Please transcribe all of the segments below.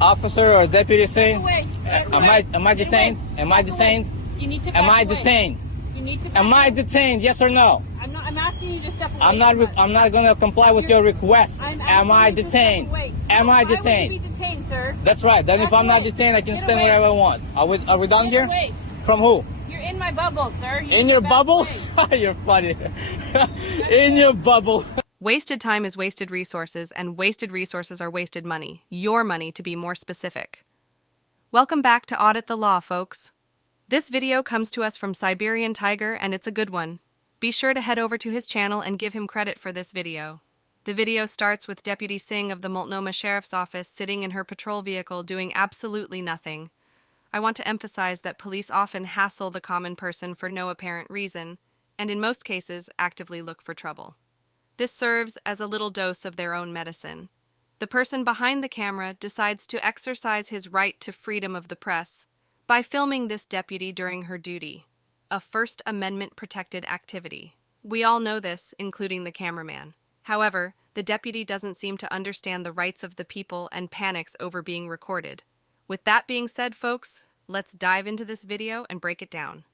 officer or deputy saying? Am I detained? Am I detained? You need to. Am I detained? You need to. Am I detained? Yes or no? I'm not. I'm asking you to step away. I'm not going to comply with your request. Am I detained? Am I Why would you detained? be detained, sir? That's right. Then if I'm not detained, I can Get stand away. wherever I want. Are we done Get here? away. From who? You're in my bubble, sir. You In need your to back bubble? away. You're funny. In your bubble. Wasted time is wasted resources, and wasted resources are wasted money. Your money, to be more specific. Welcome back to Audit the Law, folks. This video comes to us from Siberian Tiger, and it's a good one. Be sure to head over to his channel and give him credit for this video. The video starts with Deputy Singh of the Multnomah Sheriff's Office sitting in her patrol vehicle doing absolutely nothing. I want to emphasize that police often hassle the common person for no apparent reason, and in most cases actively look for trouble. This serves as a little dose of their own medicine. The person behind the camera decides to exercise his right to freedom of the press by filming this deputy during her duty, a First Amendment protected activity. We all know this, including the cameraman. However, the deputy doesn't seem to understand the rights of the people and panics over being recorded. With that being said, folks, let's dive into this video and break it down.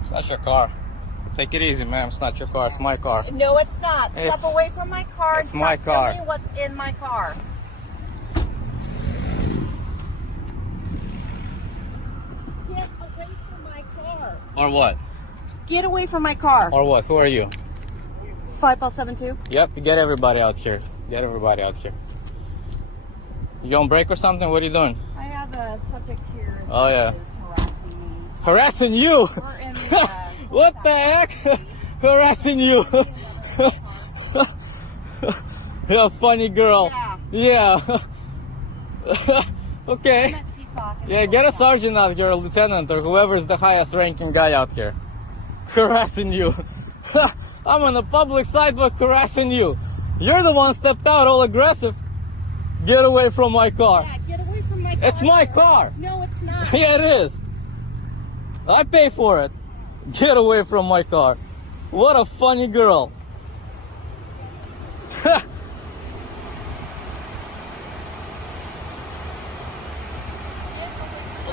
It's not your car. Take it easy, ma'am. It's not your car. It's my car. No, it's not. It's- Step away from my car. it's my Stop car. telling me what's in my car. Get away from my car. Or what? Get away from my car. Or what? Who are you? 572. Yep, get everybody out here. Get everybody out here. You on break or something? What are you doing? I have a subject here. Oh, yeah. That is harassing me. Harassing you? We're in the, What the heck? Harassing you? You're a funny girl. Yeah. Okay. Yeah, get a sergeant out here, a lieutenant, or whoever's the highest ranking guy out here. Harassing you. I'm on the public sidewalk harassing you. You're the one stepped out all aggressive. Get away from my car. Yeah, get away from my car. It's my car. No, it's not. Yeah, it is. I pay for it. Get away from my car. What a funny girl.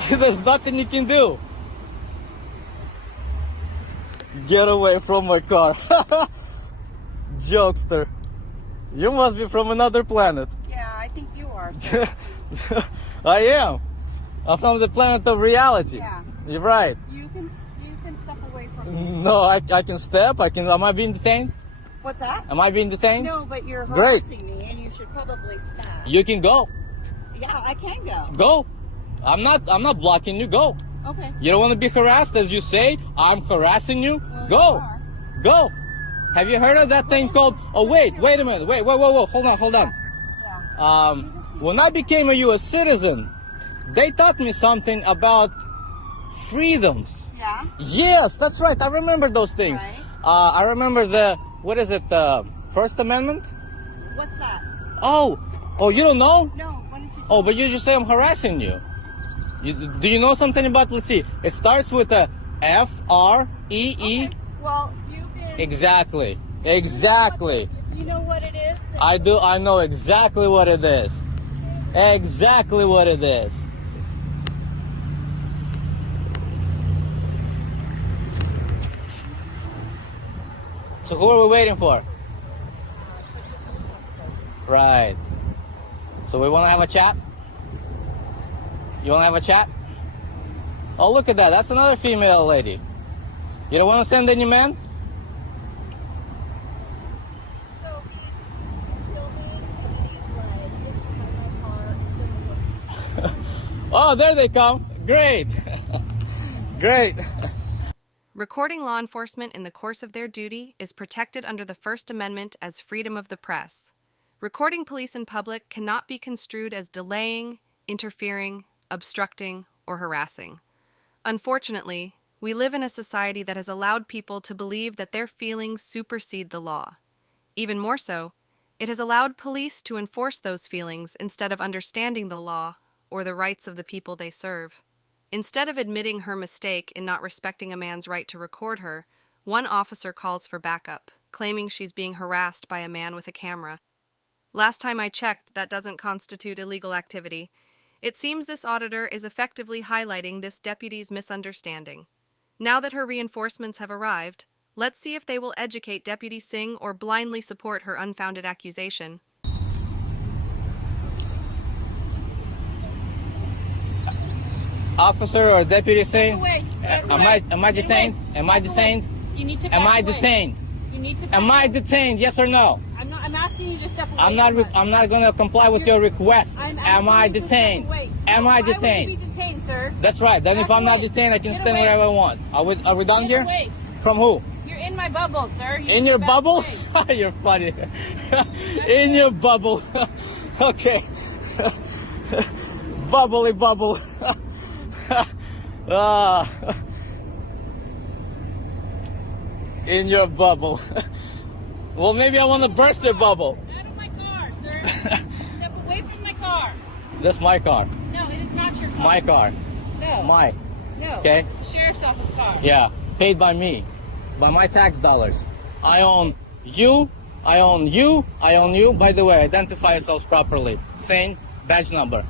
There's nothing you can do. Get away from my car. Jokester. You must be from another planet. Yeah, I think you are. I am. I'm from the planet of reality. Yeah. You're right. You can step away from me. No, I can step. Am I being detained? What's that? Am I being detained? No, but you're Great. harassing me, and you should probably stop. You can go. Yeah, I can go. Go. I'm not blocking you. Go. Okay. You don't want to be harassed, as you say. I'm harassing you. Well, Go. you are. Go. Have you heard of that thing called? Oh wait a minute. Wait. Whoa. Hold on. Yeah. When I became a U.S. citizen, they taught me something about freedoms. Yeah. Yes, that's right. I remember those things. Right. I remember the First Amendment. What's that? Oh, you don't know? No. Why don't you? Oh, but you just say I'm harassing you. Do you know something about? Let's see. It starts with a F-R-E-E. Okay. Well, you've been. Exactly. You know what it is? I do. I know exactly what it is. Exactly what it is. So who are we waiting for? Right. So we want to have a chat? You want to have a chat? Oh, look at that. That's another female lady. You don't want to send any man? So he's filming, and he's like, "Get behind my car." Oh, there they come. Great. Great. Recording law enforcement in the course of their duty is protected under the First Amendment as freedom of the press. Recording police in public cannot be construed as delaying, interfering, obstructing, or harassing. Unfortunately, we live in a society that has allowed people to believe that their feelings supersede the law. Even more so, It has allowed police to enforce those feelings instead of understanding the law or the rights of the people they serve. Instead of admitting her mistake in not respecting a man's right to record her, one officer calls for backup, claiming she's being harassed by a man with a camera. Last time I checked, that doesn't constitute illegal activity. It seems this auditor is effectively highlighting this deputy's misunderstanding. Now that her reinforcements have arrived, let's see if they will educate Deputy Singh or blindly support her unfounded accusation. Officer or Deputy Singh? Away. Am I detained? Am I detained? You need to Am back I away. detained? You need to back Am I away. detained? Yes or no? I'm asking you to step away. I'm not going to comply with your request. I'm Am asking I you to step detained? away. Am I Why would you detained? be detained, sir? That's right. Then if Back I'm not away. detained, I can Get stand away. wherever I want. Are we done Get here? away. From who? You're in my bubble, sir. You In need your to back bubble? away. You're funny. In your bubble. Okay. Bubbly bubble. Ah. In your bubble. Well, maybe I want to burst your bubble. Out of my car, sir. Step away from my car. That's my car. No, it is not your car. My car. No. My. No. Okay. It's the sheriff's office car. Yeah. Paid by me. By my tax dollars. I own you. I own you. I own you. By the way, identify yourselves properly. Same badge number.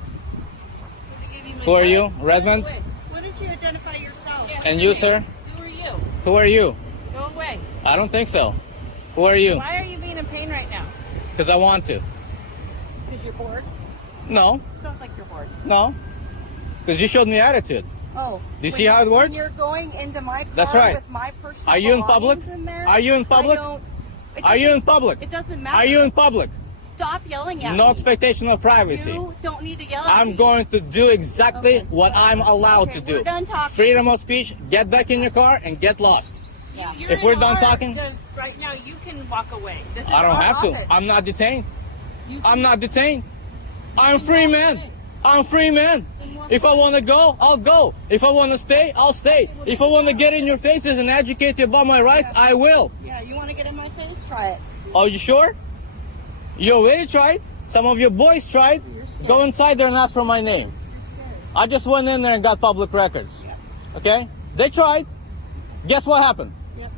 Who are you? Redmond? Go away. Why don't you identify yourself? Yeah, And who you, are sir? Who are you? Who are you? Go away. I don't think so. Who are you? Why are you being in pain right now? Because I want to. Because you're bored? No. Sounds like you're bored. No. Because you showed me attitude. Oh. Do you see how it When works? you're going into my car That's right. with my personal Are you in public? belongings in there, Are you in public? I don't, it Are you in doesn't- public? It doesn't matter. Are you in public? Stop yelling at me. No expectation of privacy. You don't need to yell at me. I'm going to do exactly Okay. what I'm allowed Okay, to do. we're done talking. Freedom of speech, get back in your car and get lost. Yeah. You're If we're in done our- talking- right now, you can walk away. This is I don't our have to. office. I'm not detained. You I'm can- not detained. I'm free man. I'm free man. If I want to go, I'll go. If I want to stay, I'll stay. If I want to get in your faces and educate you about my rights, I will. Yeah, you want to get in my face? Try it. Are you sure? You already tried. Some of your boys tried. Go inside there and ask for my name. I just went in there and got public records. Okay? They tried. Guess what happened? Yep.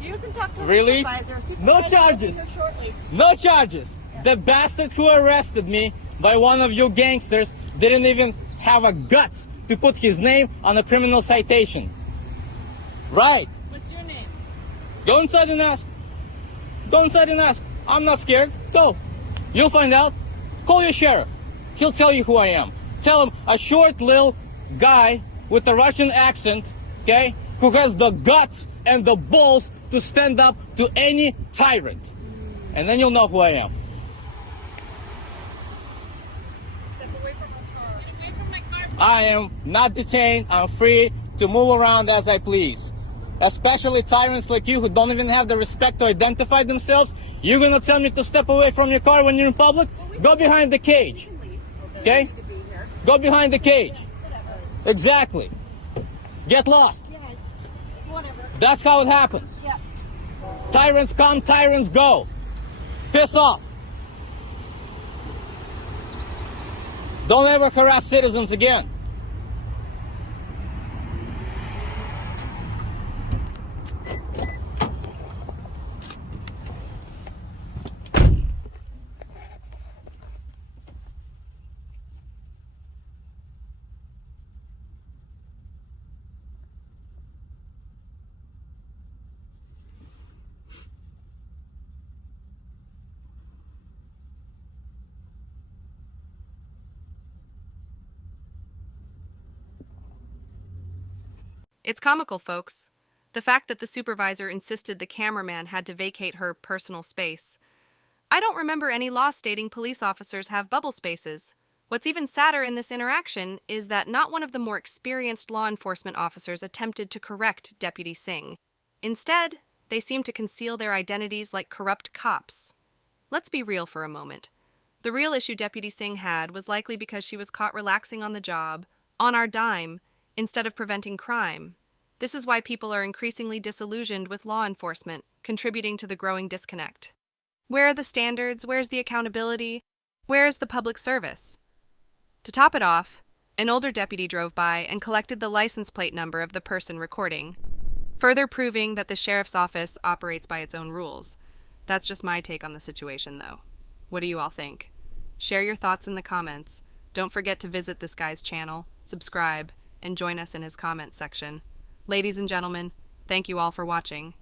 You can talk to a Released. supervisor. No Supervisor will be charges. here shortly. No charges. The bastard who arrested me by one of you gangsters didn't even have a guts to put his name on a criminal citation. Right. What's your name? Go inside and ask. Go inside and ask. I'm not scared. Go. You'll find out. Call your sheriff. He'll tell you who I am. Tell him a short little guy with a Russian accent, okay, who has the guts and the balls to stand up to any tyrant. And then you'll know who I am. Step away from my car. Get away from my car. I am not detained. I'm free to move around as I please. Especially tyrants like you who don't even have the respect to identify themselves. You're gonna tell me to step away from your car when you're in public? Go behind the cage. You can leave. Okay? You can be here. Go behind the cage. Whatever. Exactly. Get lost. Yeah. Whatever. That's how it happens. Yeah. Tyrants come, tyrants go. Piss off. Don't ever harass citizens again. It's comical, folks. The fact that the supervisor insisted the cameraman had to vacate her personal space. I don't remember any law stating police officers have bubble spaces. What's even sadder in this interaction is that not one of the more experienced law enforcement officers attempted to correct Deputy Singh. Instead, they seemed to conceal their identities like corrupt cops. Let's be real for a moment. The real issue Deputy Singh had was likely because she was caught relaxing on the job, on our dime, instead of preventing crime. This is why people are increasingly disillusioned with law enforcement, contributing to the growing disconnect. Where are the standards? Where's the accountability? Where's the public service? To top it off, an older deputy drove by and collected the license plate number of the person recording, further proving that the sheriff's office operates by its own rules. That's just my take on the situation, though. What do you all think? Share your thoughts in the comments. Don't forget to visit this guy's channel, subscribe, and join us in his comments section. Ladies and gentlemen, thank you all for watching.